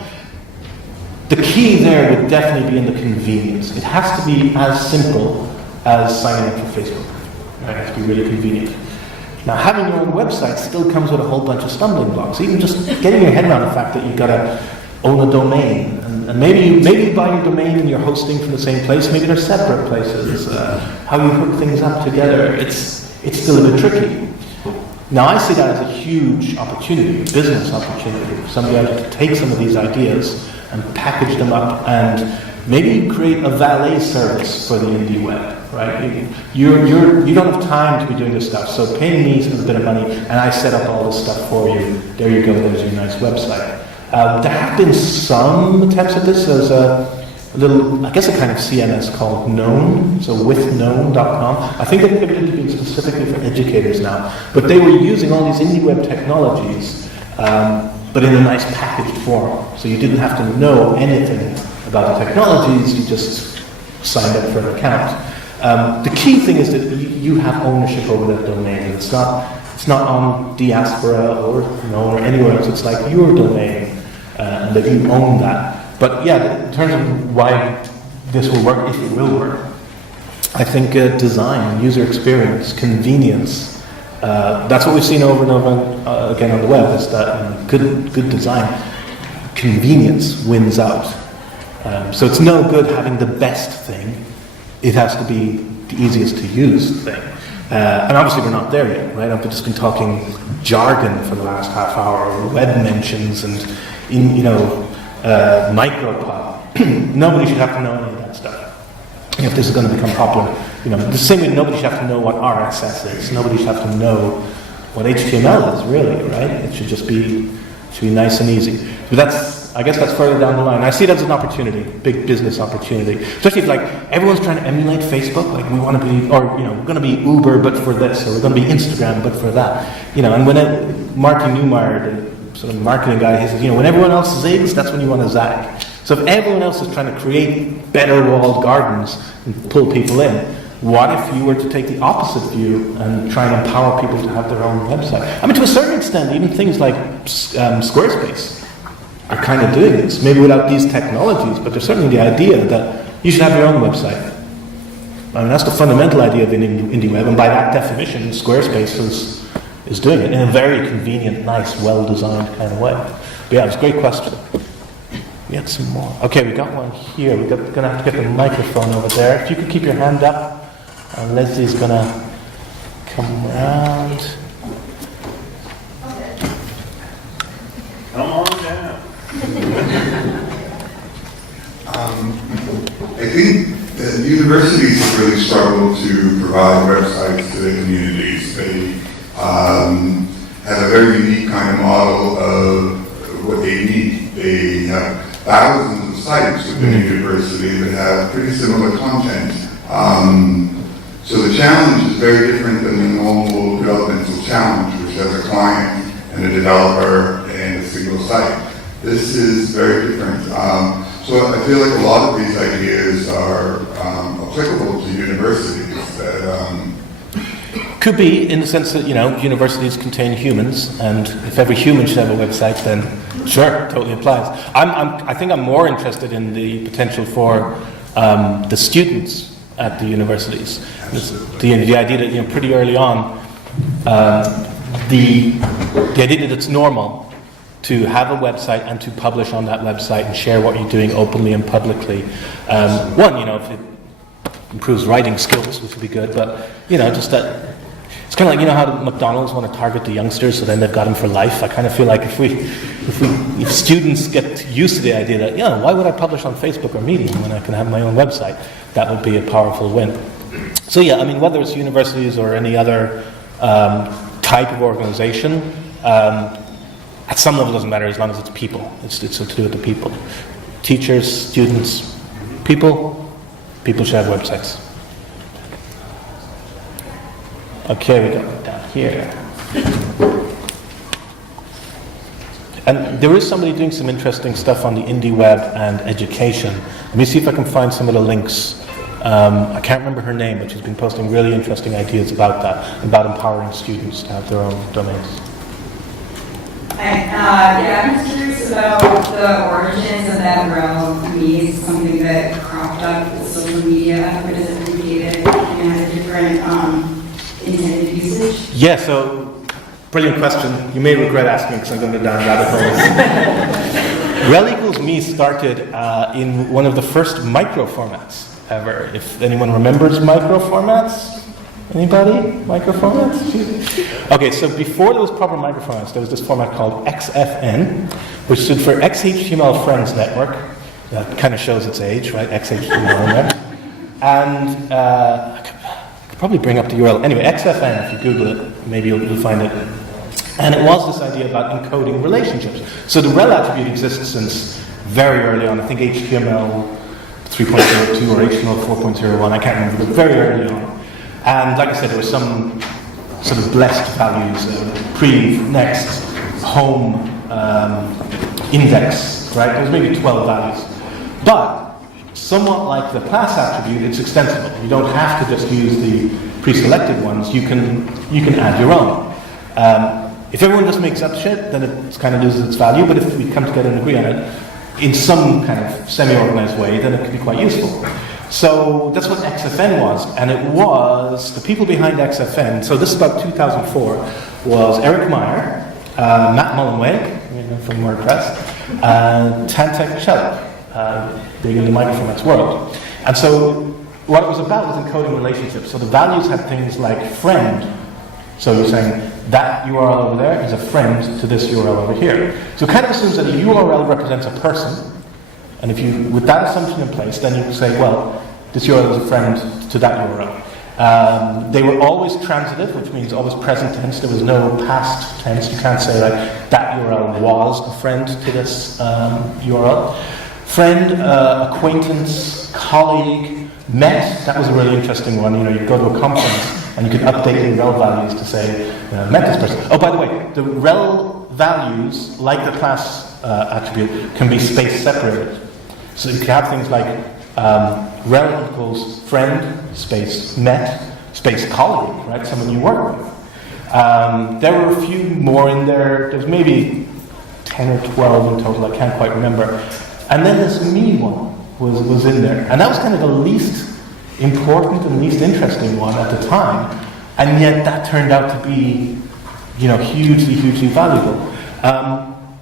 The key there would definitely be in the convenience. It has to be as simple as signing up for Facebook. It has to be really convenient. Now, having your own website still comes with a whole bunch of stumbling blocks. Even just getting your head around the fact that you've got to own a domain. And maybe you buy your domain and you're hosting from the same place. Maybe they're separate places. How you hook things up together, it's still a bit tricky. Now, I see that as a huge opportunity, a business opportunity, for somebody able to take some of these ideas and package them up and maybe create a valet service for the indie web, right? You don't have time to be doing this stuff, so pay me a bit of money and I set up all this stuff for you. There you go, there's your nice website. There have been some attempts at this. There's a little, I guess a kind of CMS called Known, so withknown.com. I think they've pivoted to being specifically for educators now. But they were using all these indie web technologies, but in a nice packaged form. So you didn't have to know anything about the technologies, you just signed up for an account. The key thing is that you have ownership over that domain. It's not on Diaspora or Known or anywhere else. It's like your domain, and that you own that. But yeah, in terms of why this will work, if it will work, I think design, user experience, convenience, that's what we've seen over and over again on the web, is that good design, convenience wins out. So it's no good having the best thing, it has to be the easiest to use thing. And obviously we're not there yet, right? I've just been talking jargon for the last half hour, web mentions and, micropub. Nobody should have to know any of that stuff. If this is going to become popular, the same way nobody should have to know what RSS is. Nobody should have to know what HTML is, really, right? It should just be nice and easy. But I guess that's further down the line. I see it as an opportunity, big business opportunity. Especially if everyone's trying to emulate Facebook, we want to be, or we're going to be Uber but for this, or we're going to be Instagram but for that. And when Marky Newmeyer, the sort of marketing guy, he says, when everyone else zigs, that's when you want to zag. So if everyone else is trying to create better walled gardens and pull people in, what if you were to take the opposite view and try and empower people to have their own website? I mean, to a certain extent, even things like Squarespace are kind of doing this, maybe without these technologies, but there's certainly the idea that you should have your own website. I mean, that's the fundamental idea of the indie web, and by that definition, Squarespace is doing it in a very convenient, nice, well-designed kind of way. But yeah, it's a great question. We had some more. Okay, we got one here. We're going to have to get the microphone over there. If you could keep your hand up, Leslie's going to come around. Come on down. I think that universities have really struggled to provide websites to their communities. They have a very unique kind of model of what they need. They have thousands of sites within a university that have pretty similar content. So the challenge is very different than the normal developmental challenge, which which has a client and a developer and a single site. This is very different. So I feel like a lot of these ideas are applicable to universities that Could be, in the sense that, universities contain humans, and if every human should have a website, then sure, totally applies. I think I'm more interested in the potential for the students at the universities. The idea that, pretty early on, the idea that it's normal to have a website and to publish on that website and share what you're doing openly and publicly. One, if it improves writing skills, which would be good, but, just that. It's kind of like, how McDonald's want to target the youngsters, so then they've got them for life. I kind of feel like if students get used to the idea that, why would I publish on Facebook or Medium when I can have my own website? That would be a powerful win. So whether it's universities or any other type of organization, at some level it doesn't matter as long as it's people. It's to do with the people. Teachers, students, people should have websites. Okay, we go down here. And there is somebody doing some interesting stuff on the indie web and education. Let me see if I can find some of the links. I can't remember her name, but she's been posting really interesting ideas about that, about empowering students to have their own domains. I'm just curious about the origins of that realm. To me, it's something that cropped up with social media, but is abbreviated and has a different intended usage. Yeah, so brilliant question. You may regret asking because I'm going to go down rabbit holes. Rel equals me started in one of the first micro formats ever. If anyone remembers micro formats. Anybody? Micro formats? Okay, so before there was proper micro formats, there was this format called XFN, which stood for XHTML Friends Network. That kind of shows its age, right? XHTML there. And I could probably bring up the URL. Anyway, XFN, if you Google it, maybe you'll find it. And it was this idea about encoding relationships. So the rel attribute exists since very early on. I think HTML 3.02 or HTML 4.01, I can't remember, but very early on. And like I said, there were some sort of blessed values, pre, next, home, index, right? There was maybe 12 values. But somewhat like the class attribute, it's extensible. You don't have to just use the pre-selected ones. You can add your own. If everyone just makes up shit, then it kind of loses its value. But if we come together and agree on it in some kind of semi-organized way, then it could be quite useful. So that's what XFN was, and it was the people behind XFN. So this is about 2004. Was Eric Meyer, Matt Mullenweg from WordPress, Tantek Chelp, big in the microformats world. And so what it was about was encoding relationships. So the values had things like friend. So you're saying that URL over there is a friend to this URL over here. So it kind of assumes that a URL represents a person. And if you, with that assumption in place, then you can say, well, this URL is a friend to that URL. They were always transitive, which means always present tense. There was no past tense. You can't say like that URL was a friend to this URL. Friend, acquaintance, colleague, met. That was a really interesting one. You go to a conference and you could update the rel values to say met this person. Oh, by the way, the rel values, like the class attribute, can be space separated. So you can have things like rel equals friend, space met, space colleague, right? Someone you work with. There were a few more in there. There's maybe 10 or 12 in total, I can't quite remember. And then this me one was in there. And that was kind of the least important and least interesting one at the time. And yet that turned out to be, hugely, hugely valuable.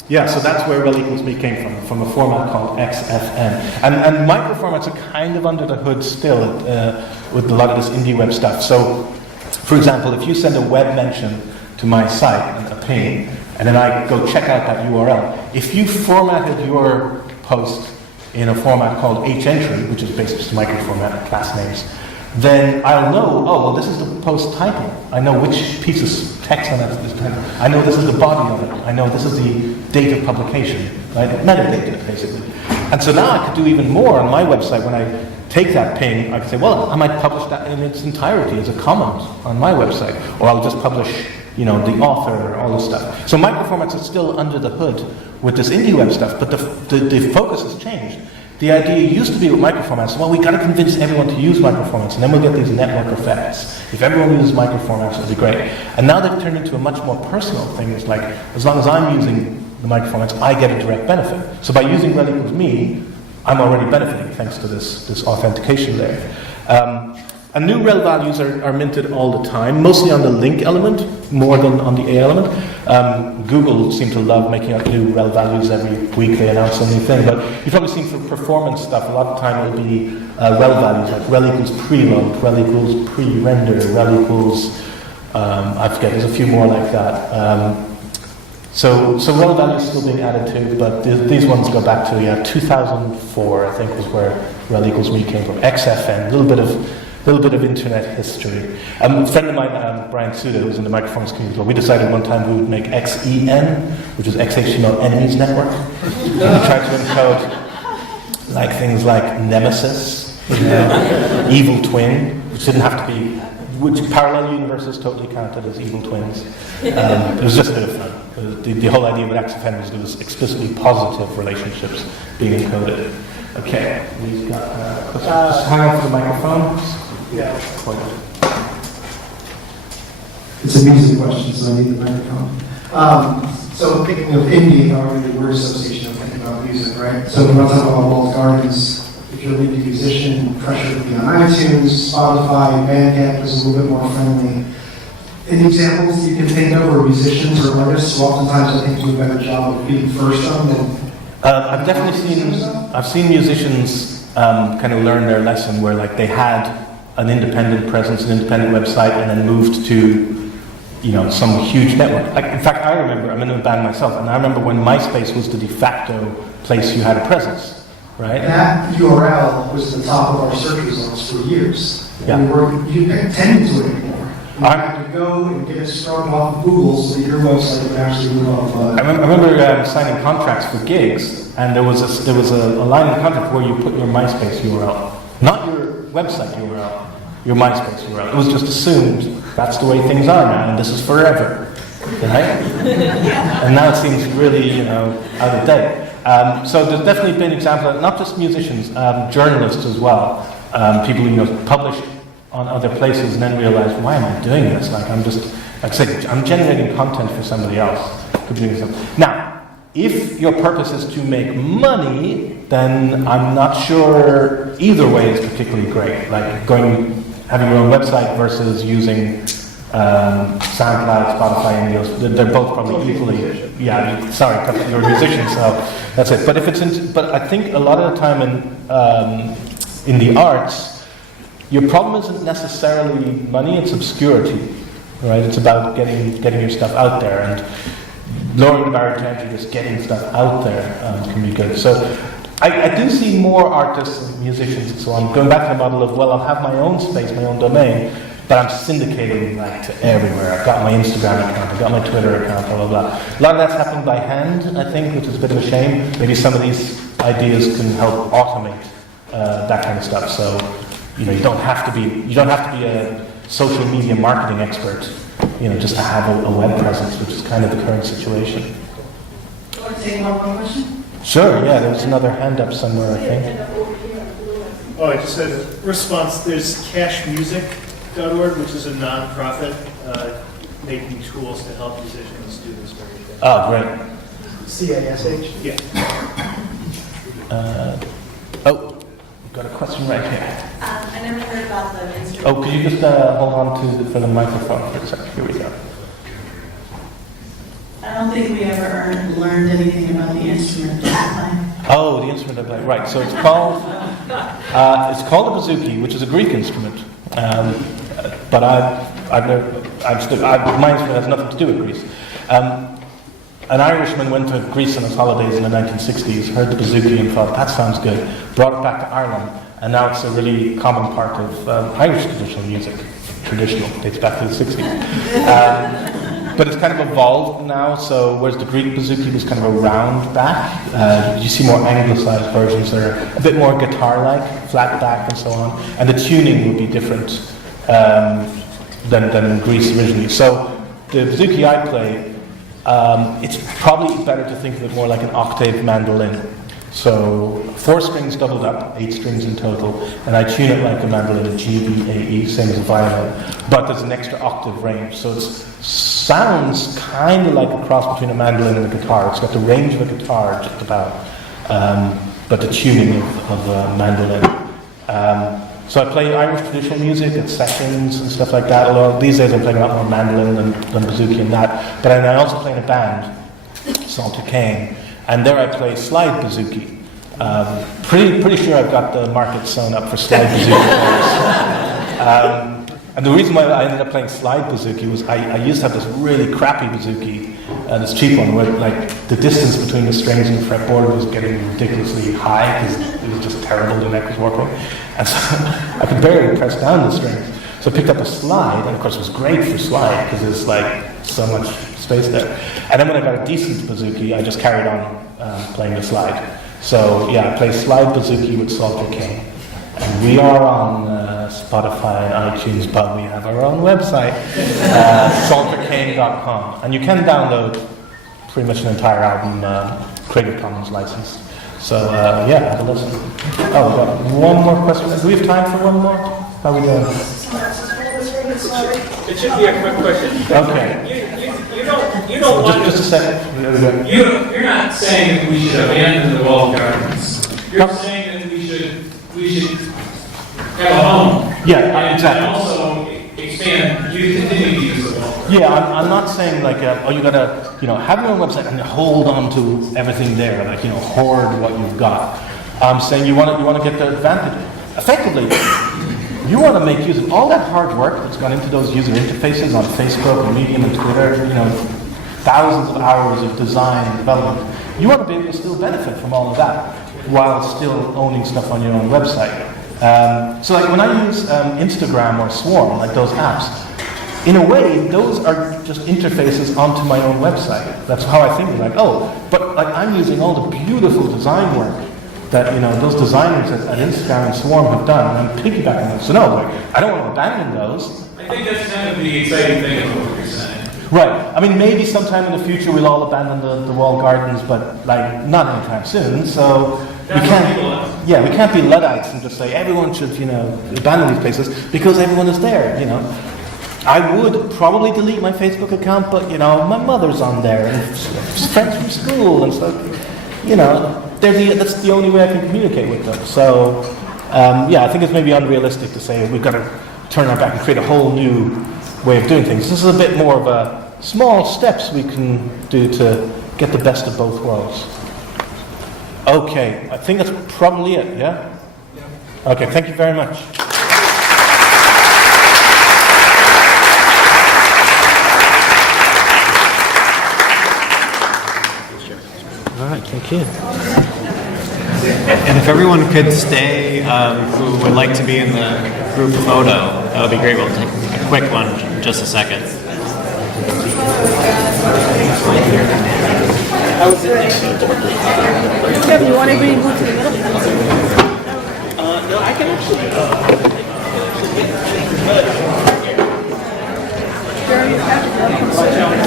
So that's where rel equals me came from a format called XFN. And microformats are kind of under the hood still with a lot of this indie web stuff. So, for example, if you send a web mention to my site, a ping, and then I go check out that URL, if you formatted your post in a format called hentry, which is basically just microformat class names, then I'll know, this is the post title. I know which piece of text on that is title. I know this is the body of it. I know this is the date of publication, right? Metadata, basically. And so now I could do even more on my website. When I take that ping, I could say, I might publish that in its entirety as a comment on my website. Or I'll just publish you know, the author, all this stuff. So microformats are still under the hood with this indie web stuff, but the focus has changed. The idea used to be with microformats, well, we got to convince everyone to use microformats, and then we'll get these network effects. If everyone uses microformats, it'll be great. And now they've turned into a much more personal thing. It's like, as long as I'm using the microformats, I get a direct benefit. So by using rel equals me, I'm already benefiting thanks to this authentication layer. And new rel values are minted all the time, mostly on the link element, more than on the A element. Google seem to love making out new rel values every week. They announce a new thing. But you've probably seen for performance stuff, a lot of the time it'll be rel values, like rel equals preload, rel equals pre-render, rel equals, I forget, there's a few more like that. So rel values still being added to, but these ones go back to 2004, I think, was where rel equals me came from. XFN, a little bit of internet history. A friend of mine, Brian Suda, who's in the microformats community, we decided one time we would make XEN, which is XHTML Enemies Network. We tried to encode like things like Nemesis, Evil Twin, which didn't have to be, which parallel universes totally counted as evil twins. It was just a bit of fun. The whole idea with XFN was there was explicitly positive relationships being encoded. Okay, we've got just hang on for the microphone. Yeah. It's a music question, so I need the microphone. So thinking of indie, already the word association of thinking about music, right? So when I talk about walled gardens, if you're a indie musician, pressure to be on iTunes, Spotify, Bandcamp is a little bit more friendly. Any examples you can think of where musicians or artists who oftentimes I think do a better job of being first on than I've definitely seen musicians kind of learn their lesson where like they had an independent presence, an independent website, and then moved to some huge network. Like, in fact, I remember, I'm in a band myself, and I remember when MySpace was the de facto place you had a presence, right? That URL was the top of our search results for years. Yeah. You didn't tend to it anymore. You had to go and get it sprung off of Google so that your website would actually move off. I remember signing contracts for gigs, and there was a line in the contract where you put your MySpace URL, not your website URL, your MySpace URL. It was just assumed that's the way things are now, and this is forever, right? And now it seems really, out of date. So there's definitely been examples, not just musicians, journalists as well. People who published on other places and then realize, why am I doing this? Like I'm generating content for somebody else. Now, if your purpose is to make money, then I'm not sure either way is particularly great. Like having your own website versus using SoundCloud, Spotify, and those, they're both probably equally. Yeah, sorry, you're a musician, so that's it. But but I think a lot of the time in the arts, your problem isn't necessarily money; it's obscurity, right? It's about getting your stuff out there and lowering the barrier to entry. Just getting stuff out there can be good. So I do see more artists and musicians and so on going back to the model of, well, I'll have my own space, my own domain, but I'm syndicating like to everywhere. I've got my Instagram account, I've got my Twitter account, blah, blah, blah. A lot of that's happened by hand, I think, which is a bit of a shame. Maybe some of these ideas can help automate that kind of stuff. So, you don't have to be a social media marketing expert, just to have a web presence, which is kind of the current situation. Do you want to take one more question? Sure, yeah, there was another hand up somewhere, I think. Oh, I just had a response. There's cashmusic.org, which is a non-profit making tools to help musicians do this very thing. Oh, great. CASH? Yeah. We've got a question right here. I never heard about the instrument. Oh, could you just hold on for the microphone for a second? Here we go. I don't think we ever learned anything about the instrument design. Oh, the instrument of light. Right. So it's called a bouzouki, which is a Greek instrument. But my instrument has nothing to do with Greece. An Irishman went to Greece on his holidays in the 1960s, heard the bouzouki and thought, that sounds good, brought it back to Ireland, and now it's a really common part of Irish traditional music. Traditional, dates back to the 60s. But it's kind of evolved now, so whereas the Greek bouzouki was kind of a round back, you see more anglicized versions that are a bit more guitar-like, flat back and so on, and the tuning would be different than in Greece originally. So the bouzouki I play, it's probably better to think of it more like an octave mandolin. So 4 strings doubled up, 8 strings in total, and I tune it like a mandolin, a G, B, A, E, same as a violin, but there's an extra octave range. So it sounds kind of like a cross between a mandolin and a guitar. It's got the range of a guitar just about, but the tuning of a mandolin. So I play Irish traditional music at sessions and stuff like that, although these days I'm playing a lot more mandolin than bouzouki and that. But I also play in a band, Salter Cane, and there I play slide bouzouki. Pretty sure I've got the market sewn up for slide bouzouki players. And the reason why I ended up playing slide bouzouki was I used to have this really crappy bouzouki, this cheap one, where like the distance between the strings and the fretboard was getting ridiculously high because it was just terrible, the neck was warping. And so I could barely press down the strings. So I picked up a slide, and of course it was great for slide because there's like so much space there. And then when I got a decent bouzouki, I just carried on playing the slide. So yeah, I play slide bouzouki with Salter Cane. And we are on Spotify and iTunes, but we have our own website, saltercane.com. And you can download pretty much an entire album, Creative Commons licensed. So yeah, have a listen. Oh, we've got one more question. Do we have time for one more? How are we doing? It should be a quick question. Okay. You don't want just a second. You're not saying that we should abandon the walled gardens. You're saying that we should have a home. Yeah, exactly. And also expand. You continue to use the walled gardens. Yeah, I'm not saying like, you gotta, have your own website and hold on to everything there, like, hoard what you've got. I'm saying you want to get the advantage. Effectively, you want to make use of all that hard work that's gone into those user interfaces on Facebook and Medium and Twitter, thousands of hours of design and development. You want to be able to still benefit from all of that while still owning stuff on your own website. So like when I use Instagram or Swarm, like those apps, in a way, those are just interfaces onto my own website. That's how I think of it. Like, but like I'm using all the beautiful design work that those designers at Instagram and Swarm have done, and I'm piggybacking them. So no, I don't want to abandon those. I think that's kind of the exciting thing of what you're saying. Right. I mean, maybe sometime in the future we'll all abandon the walled gardens, but like not anytime soon. So we can't be Luddites and just say everyone should abandon these places because everyone is there. I would probably delete my Facebook account, but my mother's on there and friends from school and stuff. That's the only way I can communicate with them. So, I think it's maybe unrealistic to say we've got to turn our back and create a whole new way of doing things. This is a bit more of a small steps we can do to get the best of both worlds. Okay, I think that's probably it, yeah? Okay, thank you very much. All right, thank you. And if everyone could stay who would like to be in the group photo, that would be great. We'll take a quick one in just a second. Kevin, you want anybody to move to the middle? No, I can actually. Jeremy, Patrick,